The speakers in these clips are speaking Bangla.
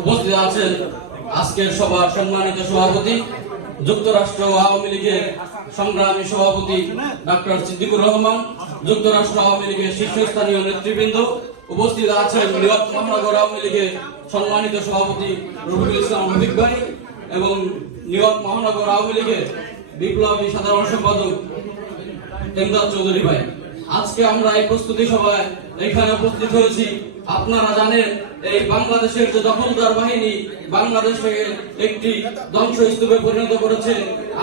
উপস্থিত আছেন আজকের সভার সম্মানিত সভাপতি যুক্তরাষ্ট্র আওয়ামী লীগের সংগ্রামী সভাপতি ডক্টর সিদ্দিকুর রহমান, যুক্তরাষ্ট্র আওয়ামী লীগের শীর্ষস্থানীয় নেতৃবৃন্দ, উপস্থিত আছেন নিউ ইয়র্ক মহানগর আওয়ামী লীগের সম্মানিত সভাপতি রফিকুল ইসলাম রফিক ভাই এবং নিউ ইয়র্ক মহানগর আওয়ামী লীগের বিপ্লবী সাধারণ সম্পাদক এমদাদ চৌধুরী ভাই। আজকে আমরা এই প্রস্তুতি সভায় এখানে উপস্থিত হয়েছি। আপনারা জানেন এই বাংলাদেশের যে দখলদার বাহিনী বাংলাদেশকে একটি ধ্বংসস্তূপে পরিণত করেছে,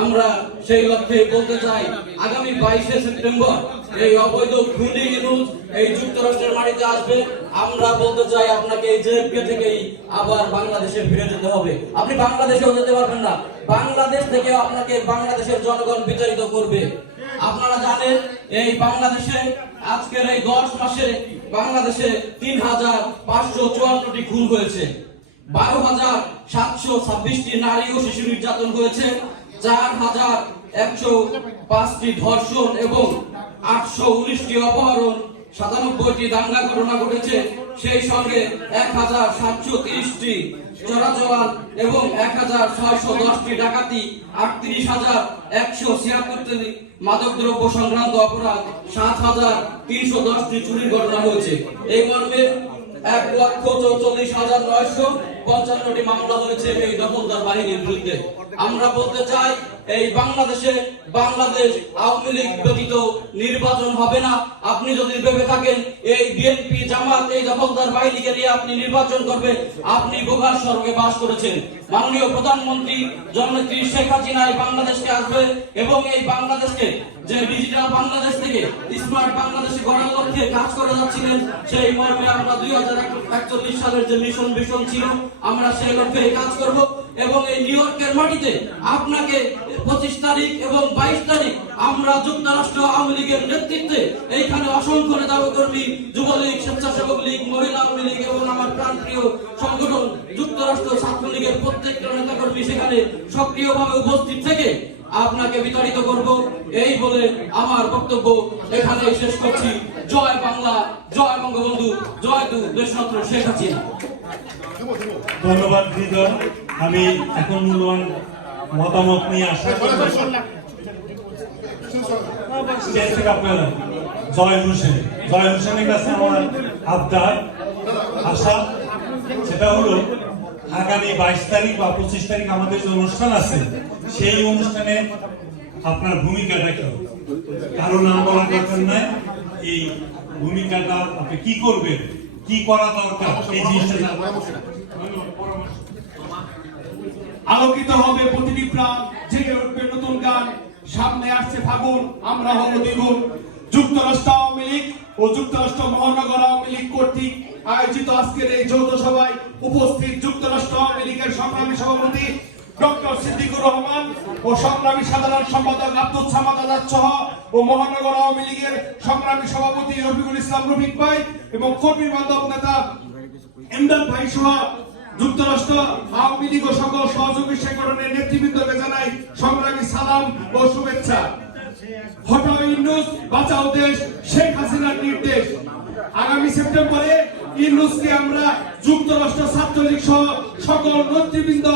আমরা সেই লক্ষ্যে বলতে চাই আগামী 22শে সেপ্টেম্বর এই অবৈধ খুনি ইউনূস এই যুক্তরাষ্ট্রের মাটিতে আসবে। আমরা বলতে চাই আপনাকে এই জেলকে থেকেই আবার বাংলাদেশে ফিরে যেতে হবে। আপনি বাংলাদেশেও যেতে পারবেন না, বাংলাদেশ থেকে আপনাকে বাংলাদেশের জনগণ বিচারিত করবে। আপনারা জানেন এই বাংলাদেশে আজকের এই 10 মাসে বাংলাদেশে ৩,৫৫৪টি খুন হয়েছে, ১২,৭২৬টি নারী ও শিশু নির্যাতন হয়েছে, ৪,১০৫টি ধর্ষণ এবং ৮১৯টি অপহরণ, ৯৭টি দাঙ্গা ঘটনা ঘটেছে। সেই সঙ্গে ১,৭৩০টি চোরাচালান এবং ১,৬১০টি ডাকাতি, ৩৮,১৭৬টি মাদকদ্রব্য সংক্রান্ত অপরাধ, ৭,৩১০টি চুরির ঘটনা হয়েছে। এই মর্মে ১,৪৪,৯৫৫টি মামলা হয়েছে এই দখলদার বাহিনীর বিরুদ্ধে। আমরা বলতে চাই এই বাংলাদেশে বাংলাদেশ আওয়ামী লীগ ব্যতীত নির্বাচন হবে না। আপনি যদি ভেবে থাকেন এই বিএনপি জামাত এই দখলদার বাহিনীকে নিয়ে আপনি নির্বাচন করবেন, আপনি বোকার স্বর্গে বাস করেছেন। মাননীয় প্রধানমন্ত্রী জননেত্রী শেখ হাসিনা এই বাংলাদেশকে আসবে এবং এই বাংলাদেশকে যে ডিজিটাল বাংলাদেশ থেকে স্মার্ট বাংলাদেশে গড়ার লক্ষ্যে কাজ করে যাচ্ছিলেন, সেই মর্মে আমরা 2041 সালের যে মিশন ছিল আমরা সেই লক্ষ্যে কাজ করব এবং এই নিউ ইয়র্কের মাটিতে আপনাকে 25 তারিখ এবং 22 তারিখ আমরা যুক্তরাষ্ট্র আওয়ামী লীগের নেতৃত্বে এইখানে অসংখ্য নেতা কর্মী, যুবলীগ, স্বেচ্ছাসেবক লীগ, মহিলা আওয়ামী লীগ এবং আমার প্রাণপ্রিয় সংগঠন যুক্তরাষ্ট্র ছাত্রলীগের প্রত্যেকটা নেতা কর্মী সেখানে সক্রিয়ভাবে উপস্থিত থেকে আপনাকে বিতাড়িত করব। এই বলে আমার বক্তব্য এখানে শেষ করছি। জয় বাংলা, জয় বঙ্গবন্ধু, জয় দেশরত্ন শেখ হাসিনা। ধন্যবাদ হৃদয়। আমি এখন মূল্যবান মতামত নিয়ে আসা জয় হোসেনের কাছে আমার আবদার আশা, সেটা হলো আগামী 22 তারিখ বা 25 তারিখ আমাদের যে অনুষ্ঠান আছে সেই অনুষ্ঠানে আপনার ভূমিকাটা কি, কারো নাম বলার দরকার নাই, এই ভূমিকাটা আপনি কি করবেন, কি করা দরকার এই জিনিসটা আলোকিত হবে প্রতিটি প্রাণ, জেগে উঠবে নতুন গান। সামনে আসছে ফাগুন, আমরা হব দ্বিগুণ। যুক্তরাষ্ট্র আওয়ামী লীগ ও যুক্তরাষ্ট্র মহানগর আওয়ামী লীগ কর্তৃক আয়োজিত আজকের এই যৌথ সভায় উপস্থিত যুক্তরাষ্ট্র আওয়ামী লীগের সংগ্রামী সভাপতি ডক্টর সিদ্দিকুর রহমান ও সংগ্রামী সাধারণ সম্পাদক আব্দুল সামাদ আজাদ সহ ও মহানগর আওয়ামী লীগের সংগ্রামী সভাপতি রফিকুল ইসলাম রফিক ভাই এবং কর্মী বান্ধব নেতা এমদাদ ভাই সহ যুক্তরাষ্ট্র আওয়ামী লীগ ও সকল সহযোগী সংগঠনের নেতৃবৃন্দকে জানাই সংগ্রামী সালাম ও শুভেচ্ছা। হটাও ইউনূস, বাঁচাও দেশ, শেখ হাসিনার নির্দেশ। আগামী সেপ্টেম্বরে ইউনূসকে আমরা যুক্তরাষ্ট্র ছাত্রলীগ সহ সকল নেতৃবৃন্দ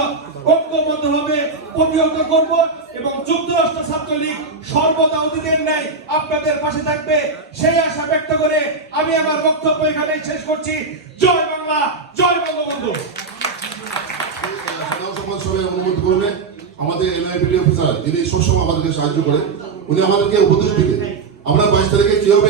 ঐক্যবদ্ধভাবে প্রতিহত করব এবং যুক্তরাষ্ট্র ছাত্রলীগ সর্বদা অতীতের ন্যায় আপনাদের পাশে থাকবে, সেই আশা ব্যক্ত করে আমি আমার বক্তব্য এখানেই শেষ করছি। জয় বাংলা, জয় বঙ্গবন্ধু। অনুমতি করবে আমাদের এনআইপিডি অফিসার, যিনি সবসময় আমাদেরকে সাহায্য করে, উনি আমাদেরকে উপদেশ দিবে আমরা 22 তারিখে কিভাবে